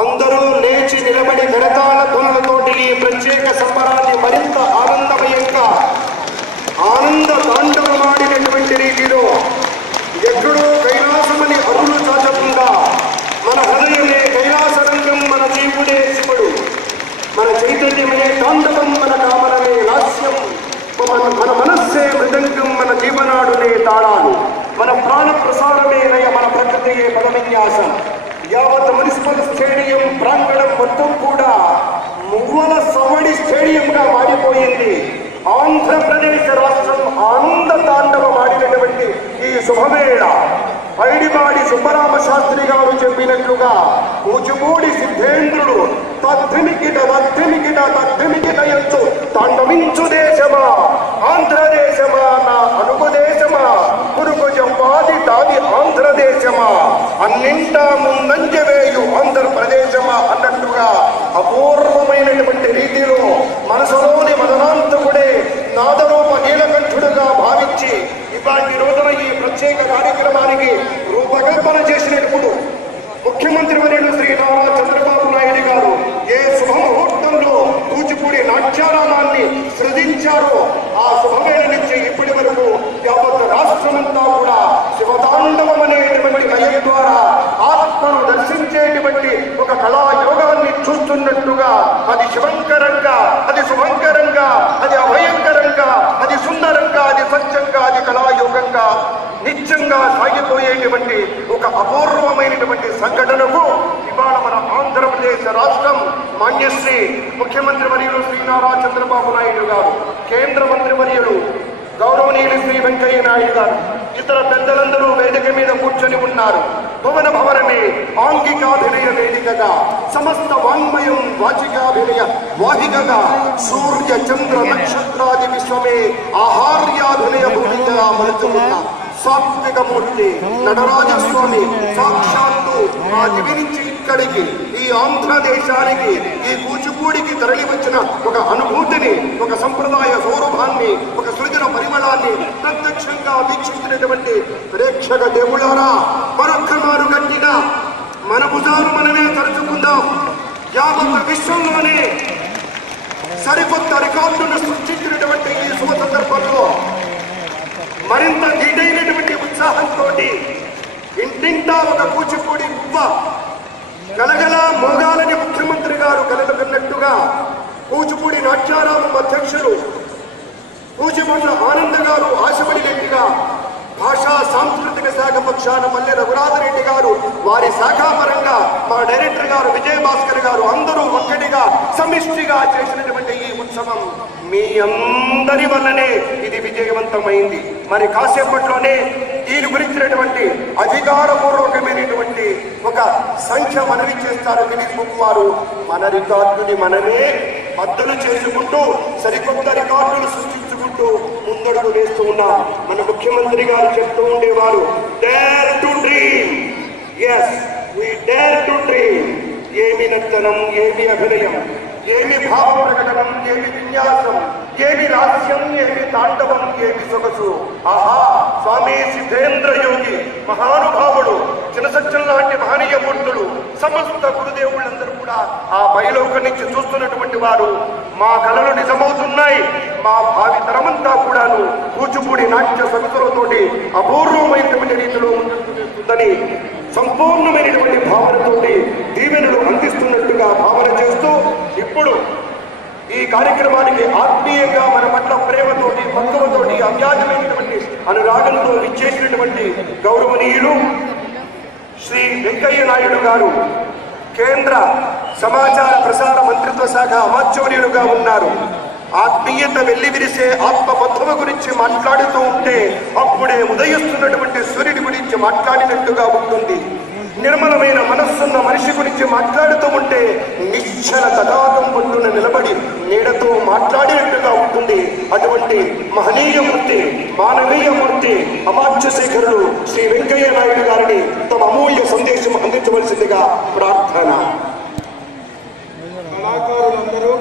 అందరూ లేచి నిలబడి గరతాళ ధ్వనులతోటి ఈ ప్రత్యేక సంబరాన్ని మరింత ఆనందమయంగా ఆనంద తాండవమాడినటువంటి రీతిలో ఎక్కడో కైలాసమని అరులు చాచకుండా మన హృదయమే కైలాసరంగం, మన జీవుడే శివుడు, మన చైతన్యమే తాండవం, మన కామనమే లాస్యం, మన మనస్సే మృదంగం, మన జీవనాడునే తాళాలు, మన ప్రాణ ప్రసారమే లయ, మన ప్రకృతియే పదవిన్యాసం. యావత్ మున్సిపల్ స్టేడియం ప్రాంగణం మొత్తం కూడా మువ్వల సవడి స్టేడియంగా మారిపోయింది. ఆంధ్రప్రదేశ్ రాష్ట్రం ఆనంద తాండవం ఆడినటువంటి ఈ శుభవేళ పైడిపాడి సుబ్బరామ శాస్త్రి గారు చెప్పినట్లుగా కూచిపూడి సిద్ధేంద్రుడు తద్ధిమికిట తద్ధిమికిట తద్ధిమికిట ఎంచు తాండవించు దేశమా ఆంధ్రదేశమా, నా అనుగు దేశమా, పురుగు జంపాది దాది ఆంధ్రదేశమా, అన్నింటా ముందంజవేయు ఆంధ్రప్రదేశమా అన్నట్టుగా అపూర్వమైనటువంటి రీతిలో మనసులోని మదనాంతకుడే నాదరూప నీలకంఠుడుగా భావించి ఇవాటి రోజున ఈ ప్రత్యేక కార్యక్రమానికి రూపకల్పన చేసినప్పుడు ముఖ్యమంత్రి వర్యులు శ్రీ నారా చంద్రబాబు నాయుడు గారు ఏ శుభముహూర్తంలో కూచిపూడి నాట్యారామాన్ని సృజించారో ఆ శుభవేళ నుంచి ఇప్పటి వరకు యావత్ రాష్ట్రమంతా కూడా శివతాండవం అనేటువంటి లయం ద్వారా ఆత్మను దర్శించేటువంటి ఒక కళాయోగాన్ని చూస్తున్నట్టుగా అది శివంకరంగా, అది శుభంకరంగా, అది అభయంకరంగా, అది సుందరంగా, అది సత్యంగా, అది కళాయోగంగా నిత్యంగా సాగిపోయేటువంటి ఒక అపూర్వమైనటువంటి సంఘటనకు ఇవాళ మన ఆంధ్రప్రదేశ్ రాష్ట్రం మాన్యశ్రీ ముఖ్యమంత్రి వర్యులు శ్రీ నారా చంద్రబాబు నాయుడు గారు, కేంద్ర మంత్రి వర్యులు గౌరవనీయులు శ్రీ వెంకయ్య నాయుడు గారు, ఇతర పెద్దలందరూ వేదిక మీద కూర్చొని ఉన్నారు. భువన భవనమే ఆంగికాభినయ వేదికగా, సమస్త వాంగ్మయం వాచికాభినయ వాహికగా, సూర్య చంద్ర నక్షత్రాది విశ్వమే ఆహార్యాభినయ భూమికగా మలుచుకున్న సాత్విక మూర్తి నటరాజస్వామి సాక్షాత్తు ఆ దివి నుంచి ఇక్కడికి ఈ ఆంధ్రదేశానికి ఈ కూచిపూడికి తరలి వచ్చిన ఒక అనుభూతిని, ఒక సంప్రదాయ సౌరభాన్ని, ఒక సృజన పరిమళాన్ని ప్రత్యక్షంగా వీక్షించినటువంటి ప్రేక్షక దేవుళ్ళారా, మరొక్కమారు గట్టిగా మన భుజాలు మనమే తరుచుకుందాం. యావత్ విశ్వంలోనే సరికొత్త రికార్డును సృష్టించినటువంటి ఈ శుభ సందర్భంలో మరింత ధీటైనటువంటి ఉత్సాహంతో ఇంటింటా ఒక కూచిపూడి ఉవ్వ గలగల మోగాలని ముఖ్యమంత్రి గారు కలగన్నట్టుగా కూచిపూడి నాట్యారామం అధ్యక్షులు పూజమండ్ల ఆనంద్ గారు ఆశపడినట్టుగా భాషా సాంస్కృతిక శాఖ పక్షాన మల్లె రఘునాథరెడ్డి గారు, వారి శాఖాపరంగా మా డైరెక్టర్ గారు విజయభాస్కర్ గారు అందరూ ఒక్కటిగా సమిష్టిగా చేసినటువంటి ఈ ఉత్సవం మీ అందరి వల్లనే ఇది విజయవంతమైంది. మరి కాసేపట్లోనే దీని గురించినటువంటి అధికారపూర్వకమైనటువంటి ఒక సంఖ్య మనవి చేస్తారు గిన్నిస్ బుక్ వారు. మన రికార్డుని మనమే బద్దలు చేసుకుంటూ సరికొత్త రికార్డులు సృష్టించుకుంటూ ముందడుగు వేస్తూ ఉన్నాం. మన ముఖ్యమంత్రి గారు చెప్తూ ఉండేవారు, dare to dream, yes we dare to dream. ఏమి నర్తనం, ఏమి అభినయం, ఏమి భావ ప్రకటనం, ఏమి విన్యాసం, ఏమి రహస్యం, ఏమి తాండవం, ఏమి సొగసు. ఆహా, స్వామి సిద్ధేంద్ర యోగి మహానుభావుడు, చినసత్యం లాంటి మహనీయ మూర్తులు, సమస్త గురుదేవుళ్ళందరూ కూడా ఆ పైలోకం నుంచి చూస్తున్నటువంటి వారు. మా కళలు నిజమవుతున్నాయి, మా భావి తరమంతా కూడాను కూచిపూడి నాట్య సొగసులతోటి అపూర్వమైనటువంటి రీతిలో ముందుంటుందని సంపూర్ణమైనటువంటి భావనతోటి దీవెనలు అందిస్తున్నట్టుగా భావన చేస్తూ ఇప్పుడు ఈ కార్యక్రమానికి ఆత్మీయంగా మన పట్ల ప్రేమతోటి, భక్తులతోటి, అవ్యాజమైనటువంటి అనురాగంతో విచ్చేసినటువంటి గౌరవనీయులు శ్రీ వెంకయ్య నాయుడు గారు కేంద్ర సమాచార ప్రసార మంత్రిత్వ శాఖ అమాత్యవర్యులుగా ఉన్నారు. ఆత్మీయత వెల్లివిరిసే ఆత్మబద్ధమ గురించి మాట్లాడుతూ ఉంటే అప్పుడే ఉదయిస్తున్నటువంటి సూర్యుడి గురించి మాట్లాడినట్టుగా ఉంటుంది. నిర్మలమైన మనస్సున్న మనిషి గురించి మాట్లాడుతూ ఉంటే నిశ్చల తటాకం ఒడ్డున నిలబడి నీడతో మాట్లాడినట్టుగా ఉంటుంది. అటువంటి మహనీయ మూర్తి, మానవీయ మూర్తి అమాత్యశేఖరుడు శ్రీ వెంకయ్య నాయుడు గారిని తమ అమూల్య సందేశం అందించవలసిందిగా ప్రార్థన. కళాకారులందరూ